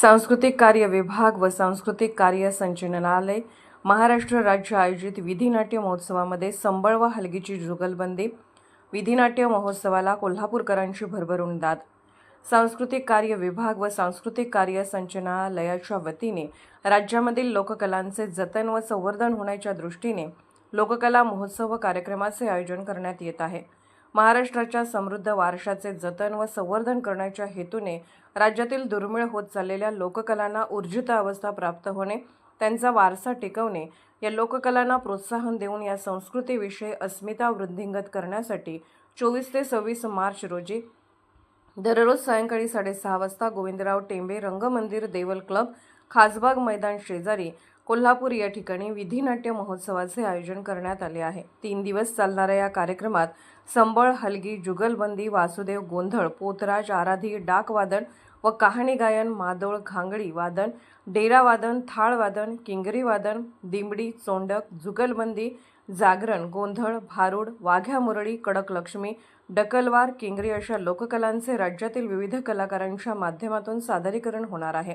सांस्कृतिक कार्य विभाग व सांस्कृतिक कार्य संचालनालय महाराष्ट्र राज्य आयोजित विधिनाट्य महोत्सवामध्ये संबळ व हलगीची जुगलबंदी विधिनाट्य महोत्सवाला कोल्हापूरकरांची भरभरून दाद. सांस्कृतिक कार्य विभाग व सांस्कृतिक कार्य संचालनालयाच्या वतीने राज्यामधील लोककलांचे जतन व संवर्धन होण्याच्या दृष्टीने लोककला महोत्सव व कार्यक्रमाचे आयोजन करण्यात येत आहे. महाराष्ट्राच्या समृद्ध वारशाचे जतन व संवर्धन करण्याच्या हेतूने राज्यातील दुर्मिळ होत चाललेल्या लोककलांना ऊर्जित अवस्था प्राप्त होणे त्यांचा वारसा टिकवणे या लोककलांना प्रोत्साहन देऊन या संस्कृतीविषयी अस्मिता वृद्धिंगत करण्यासाठी चोवीस ते सव्वीस मार्च रोजी दररोज सायंकाळी साडेसहा वाजता गोविंदराव टेंबे रंगमंदिर देवल क्लब खासबाग मैदान शेजारी कोल्हापूर या ठिकाणी विधिनाट्य महोत्सवाचे आयोजन करण्यात आले आहे. तीन दिवस चालणाऱ्या या कार्यक्रमात संबळ हलगी जुगलबंदी वासुदेव गोंधळ पोतराज आराधी डाकवादन व कहाणी गायन मादोळ घांगडी वादन डेरावादन थाळवादन किंगरीवादन दिमडी दिंबडी चोंडक जुगलबंदी जागरण गोंधळ भारूड वाघ्या मुरळी कडक लक्ष्मी डकलवार किंगरी अशा लोककलांचे राज्यातील विविध कलाकारांच्या माध्यमातून सादरीकरण होणार आहे.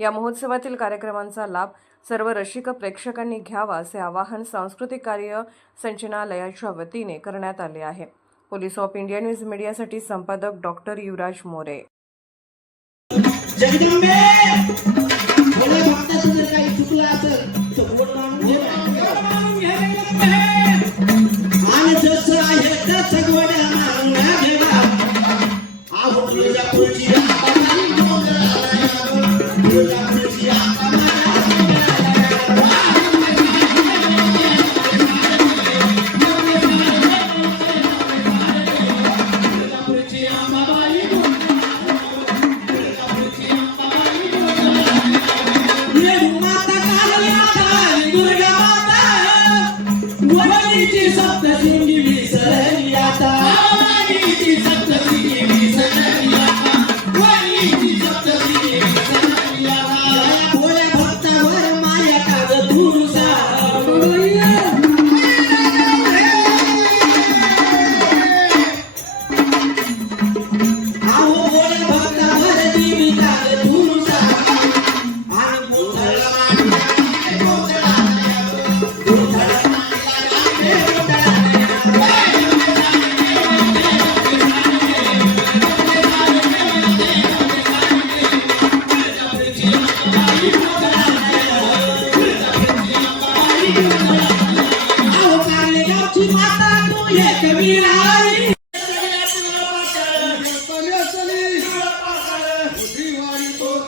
या महोत्सवातील कार्यक्रमांचा लाभ सर्व रसिक प्रेक्षकांनी घ्यावा असे आवाहन सांस्कृतिक कार्य संचनालयाच्या वतीने करण्यात आले आहे. पोलीस ऑफ इंडिया न्यूज मीडियासाठी संपादक डॉक्टर युवराज मोरे. Yeah. सप्त सिंगी विसरली आता. सप्त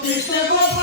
कृष्ण गोपाल